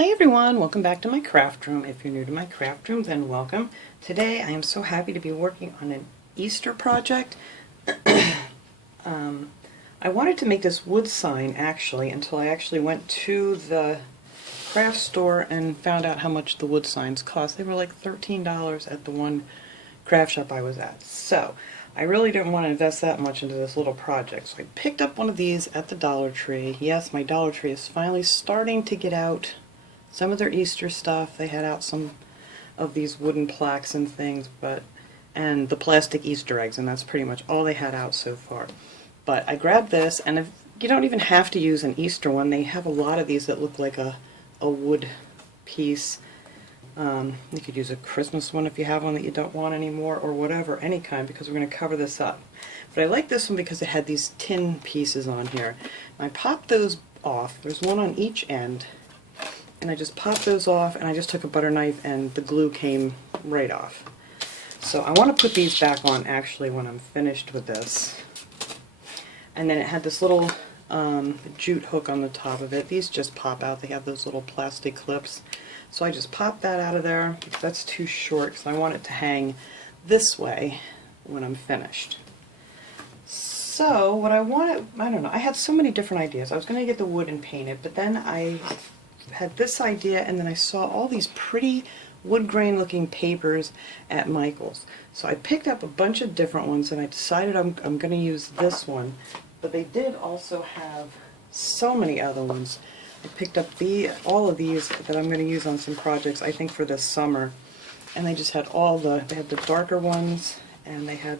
Hi everyone, welcome back to my craft room. If you're new to my craft room, then welcome. Today I am so happy to be working on an Easter project. I wanted to make this wood sign actually until I actually went to the craft store and found out how much the wood signs cost. They were like $13 at the one craft shop I was at. So I really didn't want to invest that much into this little project. So I picked up one of these at the Dollar Tree. Yes, my Dollar Tree is finally starting to get out some of their Easter stuff. They had out some of these wooden plaques and things, and the plastic Easter eggs, and that's pretty much all they had out so far. But I grabbed this, and if you don't even have to use an Easter one. They have a lot of these that look like a wood piece. You could use a Christmas one if you have one that you don't want anymore, or whatever, any kind, because we're going to cover this up. But I like this one because it had these tin pieces on here. And I popped those off. There's one on each end. And I just popped those off, and I just took a butter knife and the glue came right off. So I want to put these back on actually when I'm finished with this. And then it had this little jute hook on the top of it. These just pop out. They have those little plastic clips. So I just popped that out of there because that's too short, because I want it to hang this way when I'm finished. So what I wanted, I don't know, I had so many different ideas. I was going to get the wood and paint it, but then I had this idea, and then I saw all these pretty wood grain looking papers at Michael's. So I picked up a bunch of different ones, and I decided I'm going to use this one. But they did also have so many other ones. I picked up all of these that I'm going to use on some projects, I think for this summer. And they just had they had the darker ones, and they had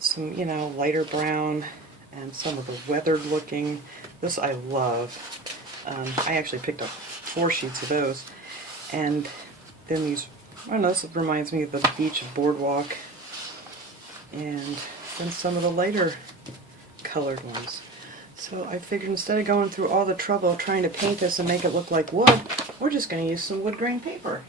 some, lighter brown, and some of the weathered looking. This I love. I actually picked up 4 sheets of those. And then these, I don't know, this reminds me of the beach boardwalk. And then some of the lighter colored ones. So I figured instead of going through all the trouble of trying to paint this and make it look like wood, we're just going to use some wood grain paper.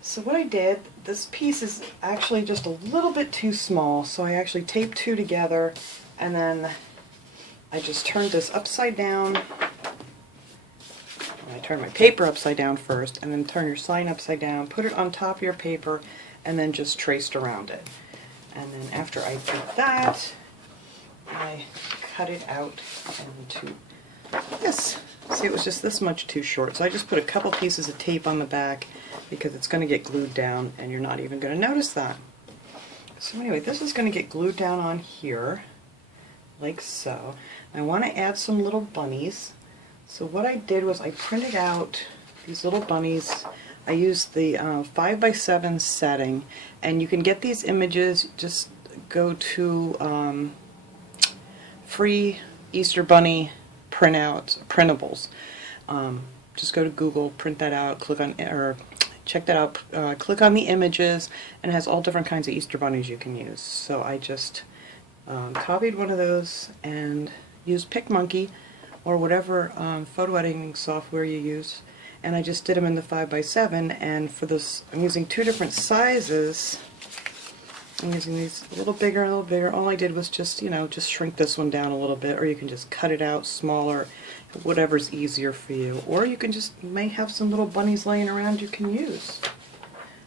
So what I did, this piece is actually just a little bit too small, so I actually taped 2 together, and then I just turned this upside down. I turn my paper upside down first, and then turn your sign upside down, put it on top of your paper, and then just traced around it. And then after I did that, I cut it out into this. See, it was just this much too short, so I just put a couple pieces of tape on the back because it's going to get glued down, and you're not even going to notice that. So anyway, this is going to get glued down on here, like so. I want to add some little bunnies. So what I did was I printed out these little bunnies. I used the 5x7 setting, and you can get these images. Just go to free Easter Bunny printables. Just go to Google, print that out, click on, or check that out, click on the images, and it has all different kinds of Easter bunnies you can use. So I just copied one of those and used PicMonkey or whatever photo editing software you use, and I just did them in the 5x7. And for this, I'm using 2 different sizes. I'm using these a little bigger and a little bigger. All I did was just, just shrink this one down a little bit, or you can just cut it out smaller, whatever's easier for you. Or you can may have some little bunnies laying around you can use.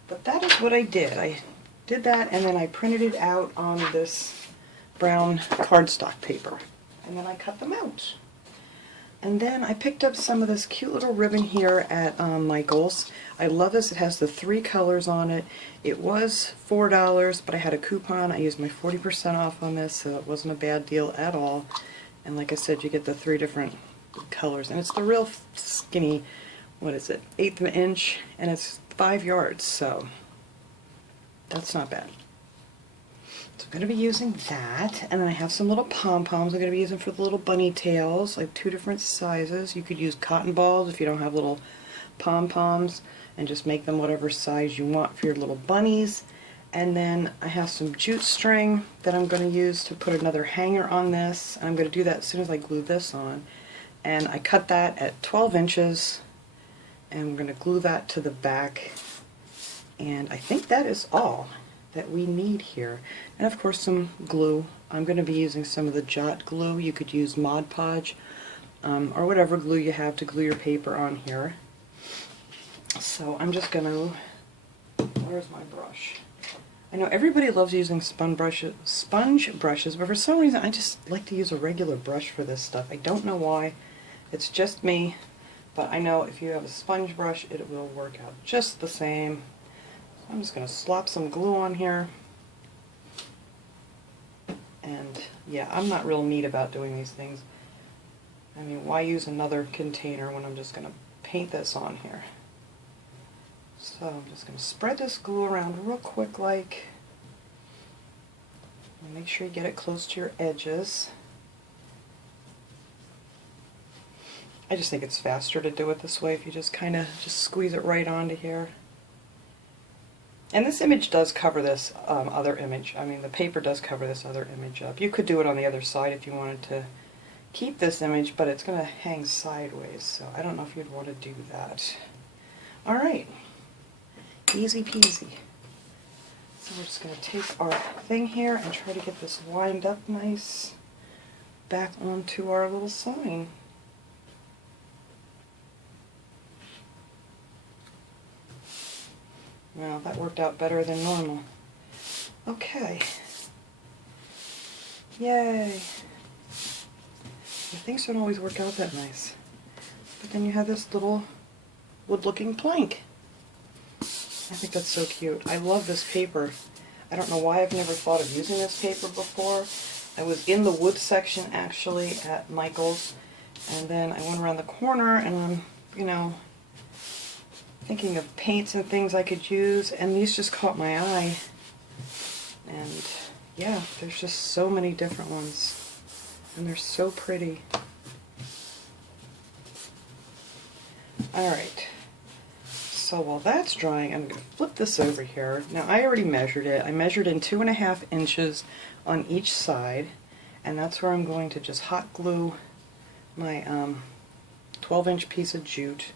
But that is what I did. I did that, and then I printed it out on this brown cardstock paper. And then I cut them out. And then I picked up some of this cute little ribbon here at Michael's. I love this. It has the 3 colors on it. It was $4, but I had a coupon. I used my 40% off on this, so it wasn't a bad deal at all. And like I said, you get the 3 different colors. And it's the real skinny, what is it, 1/8 of an inch, and it's 5 yards, so that's not bad. So I'm going to be using that, and then I have some little pom-poms I'm going to be using for the little bunny tails. I have 2 different sizes. You could use cotton balls if you don't have little pom-poms, and just make them whatever size you want for your little bunnies. And then I have some jute string that I'm going to use to put another hanger on this. I'm going to do that as soon as I glue this on. And I cut that at 12 inches, and we're going to glue that to the back. And I think that is all that we need here. And of course some glue. I'm going to be using some of the Jot glue. You could use Mod Podge or whatever glue you have to glue your paper on here. So I'm just going to, where's my brush? I know everybody loves using sponge brushes, but for some reason I just like to use a regular brush for this stuff. I don't know why. It's just me, but I know if you have a sponge brush, it will work out just the same. I'm just going to slop some glue on here. And yeah, I'm not real neat about doing these things. I mean, why use another container when I'm just going to paint this on here? So I'm just going to spread this glue around real quick like, and make sure you get it close to your edges. I just think it's faster to do it this way if you just kind of just squeeze it right onto here. And this image does cover this other image. I mean, the paper does cover this other image up. You could do it on the other side if you wanted to keep this image, but it's going to hang sideways, so I don't know if you'd want to do that. Alright. Easy peasy. So we're just going to take our thing here and try to get this lined up nice back onto our little sign. Well, that worked out better than normal. Okay. Yay. Things don't always work out that nice. But then you have this little wood-looking plank. I think that's so cute. I love this paper. I don't know why I've never thought of using this paper before. I was in the wood section actually at Michael's, and then I went around the corner and I'm, you know, thinking of paints and things I could use, and these just caught my eye. And yeah, there's just so many different ones, and they're so pretty. Alright. So while that's drying, I'm going to flip this over here. Now I already measured it. I measured in 2.5 inches on each side, and that's where I'm going to just hot glue my 12-inch piece of jute.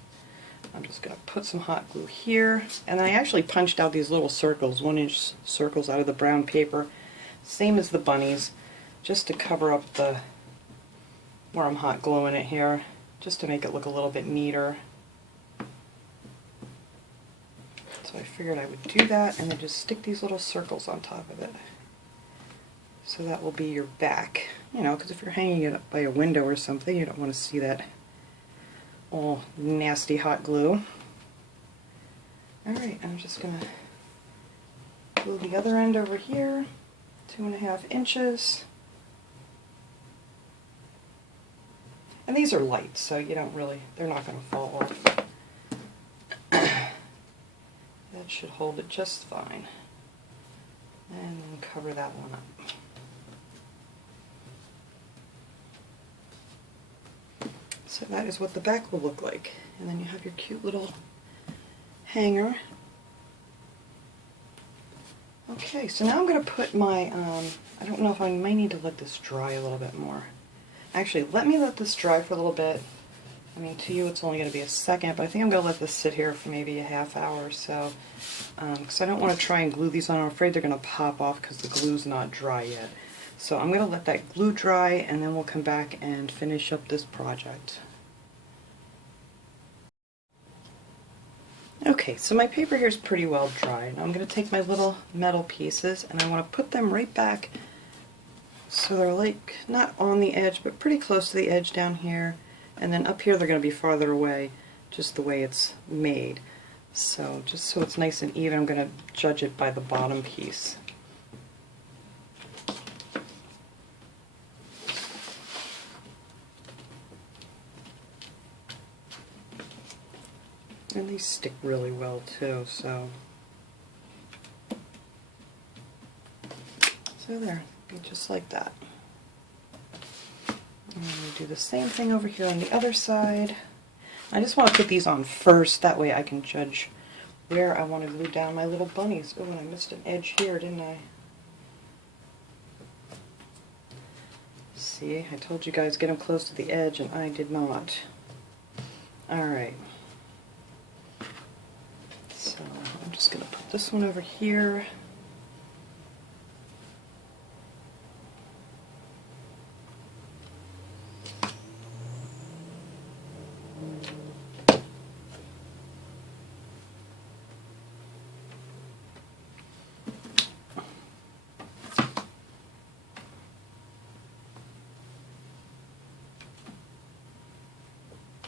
I'm just going to put some hot glue here, and then I actually punched out these little circles, 1-inch circles out of the brown paper, same as the bunnies, just to cover up the where I'm hot gluing it here, just to make it look a little bit neater. So I figured I would do that and then just stick these little circles on top of it. So that will be your back. You know, because if you're hanging it up by a window or something, you don't want to see that all nasty hot glue. Alright, I'm just going to glue the other end over here, 2.5 inches. And these are light, so you don't really, they're not going to fall off. That should hold it just fine. And then cover that one up. So that is what the back will look like. And then you have your cute little hanger. Okay, so now I'm going to put my, I don't know if I might need to let this dry a little bit more. Actually, let me let this dry for a little bit. I mean, to you it's only going to be a second, but I think I'm going to let this sit here for maybe a half hour or so. Because I don't want to try and glue these on. I'm afraid they're going to pop off because the glue's not dry yet. So I'm going to let that glue dry, and then we'll come back and finish up this project. Okay, so my paper here is pretty well dry. Now I'm going to take my little metal pieces and I want to put them right back so they're like not on the edge but pretty close to the edge down here, and then up here they're going to be farther away just the way it's made. So just so it's nice and even, I'm going to judge it by the bottom piece. And these stick really well too, so there, be just like that. And then we do the same thing over here on the other side. I just want to put these on first, that way I can judge where I want to glue down my little bunnies. Oh, and I missed an edge here, didn't I? See, I told you guys get them close to the edge, and I did not. Alright. So I'm just going to put this one over here.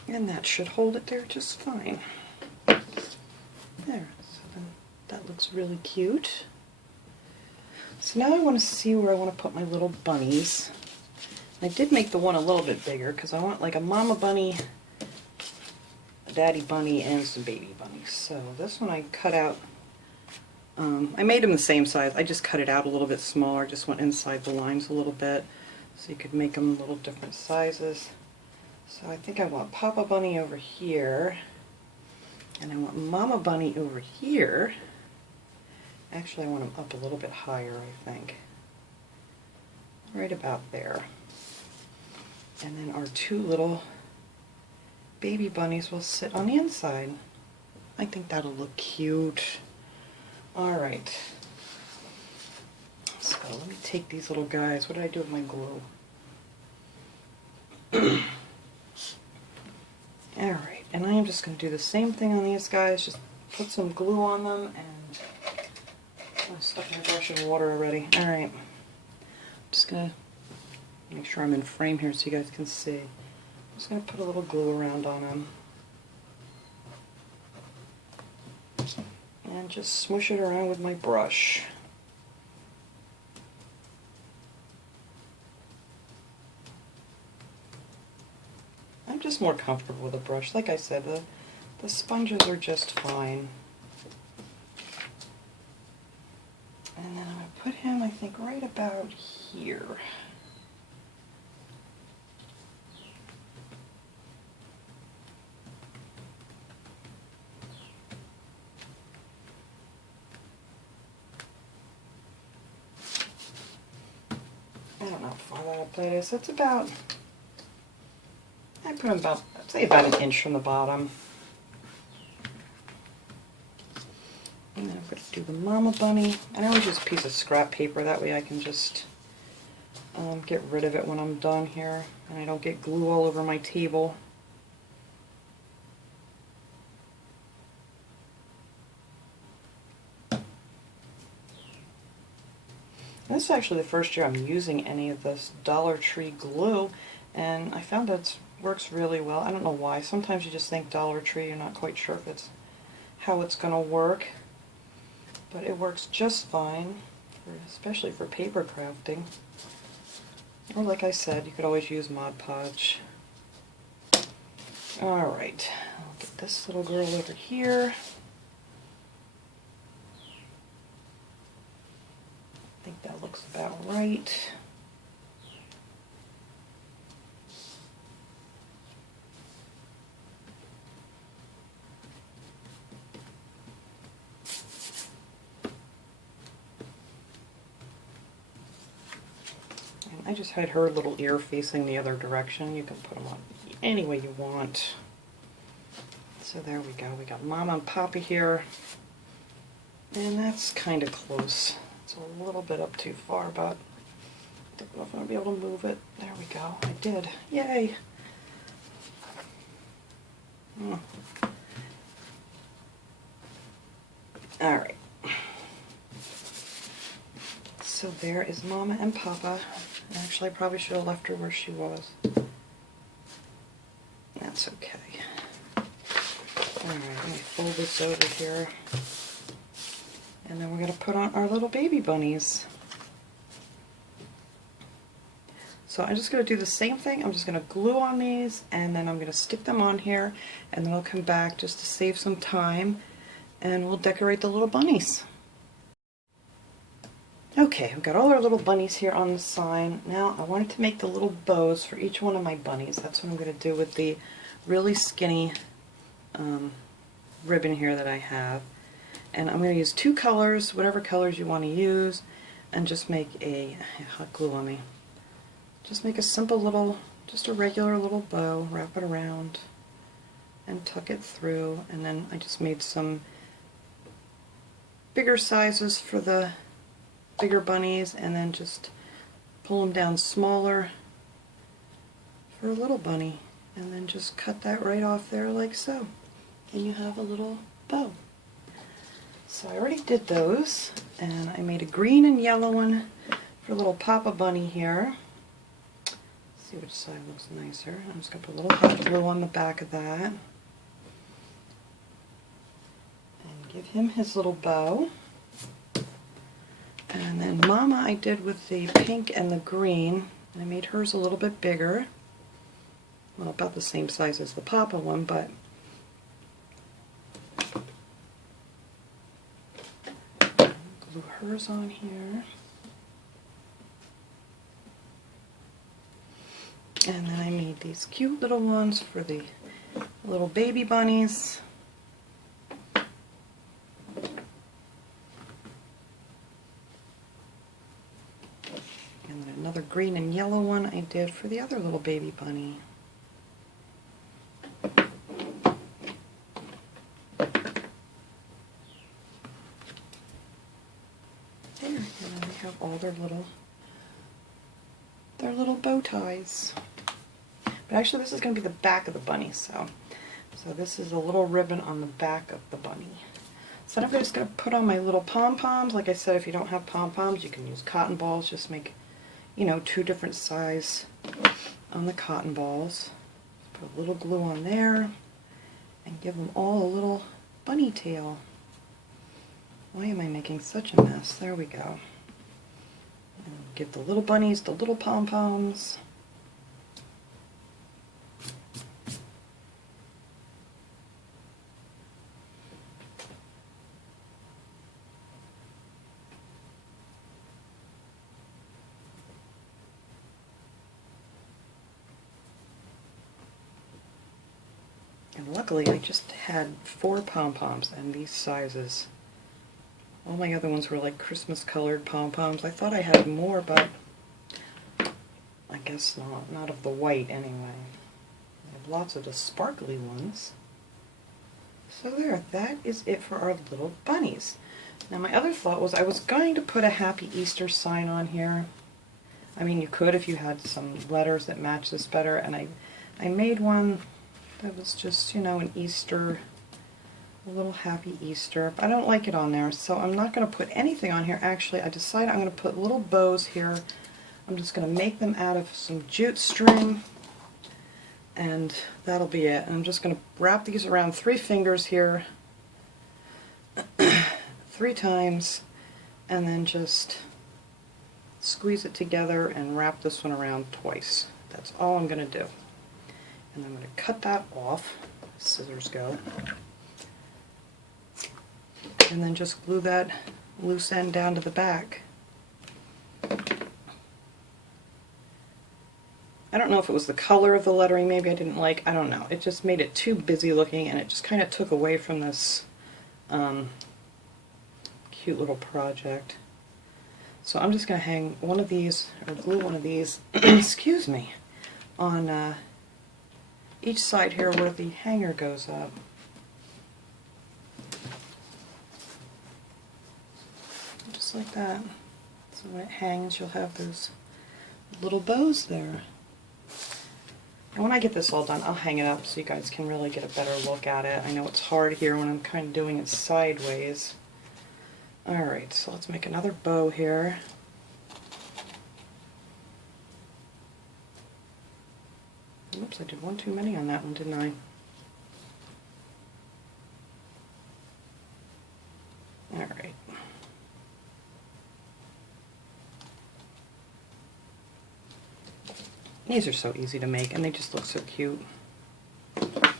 And that should hold it there just fine. There, so then that looks really cute. So now I want to see where I want to put my little bunnies. I did make the one a little bit bigger because I want like a mama bunny, a daddy bunny, and some baby bunnies. So this one I cut out, I made them the same size, I just cut it out a little bit smaller, just went inside the lines a little bit so you could make them a little different sizes. So I think I want Papa Bunny over here, and I want Mama Bunny over here. Actually, I want them up a little bit higher, I think. Right about there. And then our two little baby bunnies will sit on the inside. I think that'll look cute. Alright. So let me take these little guys. What did I do with my glue? Alright, and I am just going to do the same thing on these guys. Just put some glue on them, and I stuck my brush in water already. Alright. Just going to make sure I'm in frame here so you guys can see. I'm just going to put a little glue around on them. And just smoosh it around with my brush. I'm just more comfortable with a brush. Like I said, the sponges are just fine. And then I'm going to put him, I think, right about here. I don't know how far that up that is. It's about, I put him about, I'd say about an inch from the bottom. And then I'm going to do the Mama Bunny. And I always use a piece of scrap paper, that way I can just get rid of it when I'm done here. And I don't get glue all over my table. This is actually the first year I'm using any of this Dollar Tree glue, and I found that it works really well. I don't know why. Sometimes you just think Dollar Tree, you're not quite sure if it's how it's going to work, but it works just fine, especially for paper crafting. Or like I said, you could always use Mod Podge. Alright, I'll get this little girl over here. I think that looks about right. And I just had her little ear facing the other direction. You can put them on any way you want. So there we go. We got Mama and Papa here. And that's kind of close. It's a little bit up too far, but I don't know if I'm going to be able to move it. There we go. I did. Yay! Oh. Alright. So there is Mama and Papa. Actually, I probably should have left her where she was. That's okay. Alright, let me fold this over here. And then we're going to put on our little baby bunnies. So I'm just going to do the same thing. I'm just going to glue on these, and then I'm going to stick them on here, and then I'll come back just to save some time, and we'll decorate the little bunnies. Okay, I've got all our little bunnies here on the sign. Now I wanted to make the little bows for each one of my bunnies. That's what I'm going to do with the really skinny ribbon here that I have. And I'm going to use two colors, whatever colors you want to use, and just make a hot glue on me. Just make a simple little, just a regular little bow, wrap it around, and tuck it through. And then I just made some bigger sizes for the bigger bunnies, and then just pull them down smaller for a little bunny, and then just cut that right off there like so. And you have a little bow. So I already did those, and I made a green and yellow one for little Papa Bunny here. So see which side looks nicer. I'm just going to put a little hot glue on the back of that. And give him his little bow. And then Mama I did with the pink and the green. And I made hers a little bit bigger. Well, about the same size as the Papa one, but glue hers on here. And then I made these cute little ones for the little baby bunnies. And then another green and yellow one I did for the other little baby bunny. There, and then they have all their little bow ties. But actually this is going to be the back of the bunny, so this is a little ribbon on the back of the bunny. So then I'm just going to put on my little pom-poms. Like I said, if you don't have pom-poms, you can use cotton balls. Just make, you know, 2 different size on the cotton balls. Put a little glue on there and give them all a little bunny tail. Why am I making such a mess? There we go. And give the little bunnies the little pom-poms. And luckily I just had 4 pom-poms and these sizes. All my other ones were like Christmas colored pom-poms. I thought I had more, but I guess not. Not of the white anyway. I have lots of the sparkly ones. So there, that is it for our little bunnies. Now my other thought was I was going to put a Happy Easter sign on here. I mean, you could if you had some letters that match this better, and I made one that was just, you know, an Easter, a little Happy Easter. But I don't like it on there, so I'm not going to put anything on here. Actually, I decided I'm going to put little bows here. I'm just going to make them out of some jute string, and that'll be it. And I'm just going to wrap these around 3 fingers here, 3 times, and then just squeeze it together and wrap this one around twice. That's all I'm going to do. And I'm going to cut that off, scissors go, and then just glue that loose end down to the back. I don't know if it was the color of the lettering, maybe I didn't like, I don't know. It just made it too busy looking, and it just kind of took away from this cute little project. So I'm just going to hang one of these, or glue one of these, excuse me, on each side here where the hanger goes up. Just like that. So when it hangs, you'll have those little bows there. And when I get this all done, I'll hang it up so you guys can really get a better look at it. I know it's hard here when I'm kind of doing it sideways. Alright, so let's make another bow here. Oops, I did one too many on that one, didn't I? Alright. These are so easy to make, and they just look so cute. Just put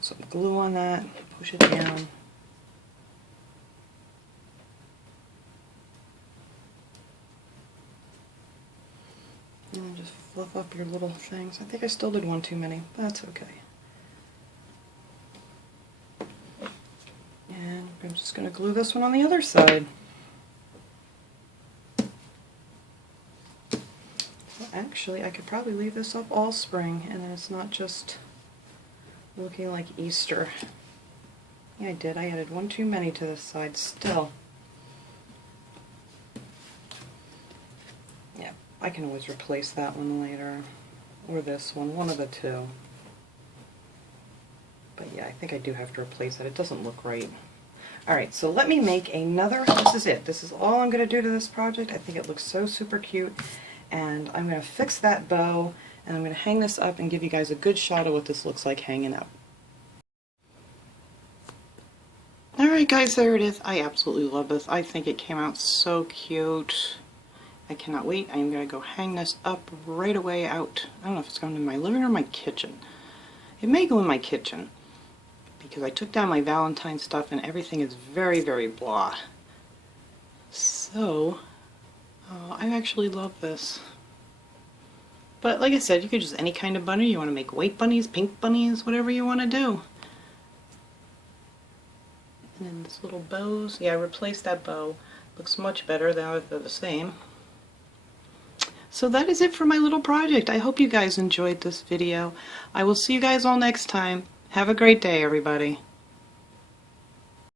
some glue on that, push it down. And then just fluff up your little things. I think I still did one too many, but that's okay. And I'm just going to glue this one on the other side. So actually, I could probably leave this up all spring, and then it's not just looking like Easter. Yeah, I did. I added one too many to this side still. I can always replace that one later, or this one of the two. But yeah, I think I do have to replace it. It doesn't look right. Alright, so let me make another, this is it. This is all I'm going to do to this project. I think it looks so super cute, and I'm going to fix that bow, And I'm going to hang this up and give you guys a good shot of what this looks like hanging up. Alright guys, there it is. I absolutely love this. I think it came out so cute. I cannot wait. I'm going to go hang this up right away out. I don't know if it's going in my living room or my kitchen. It may go in my kitchen because I took down my Valentine stuff and everything is very, very blah. So, I actually love this. But like I said, you could just any kind of bunny. You want to make white bunnies, pink bunnies, whatever you want to do. And then this little bows. Yeah, I replaced that bow. Looks much better than they're the same. So that is it for my little project. I hope you guys enjoyed this video. I will see you guys all next time. Have a great day, everybody.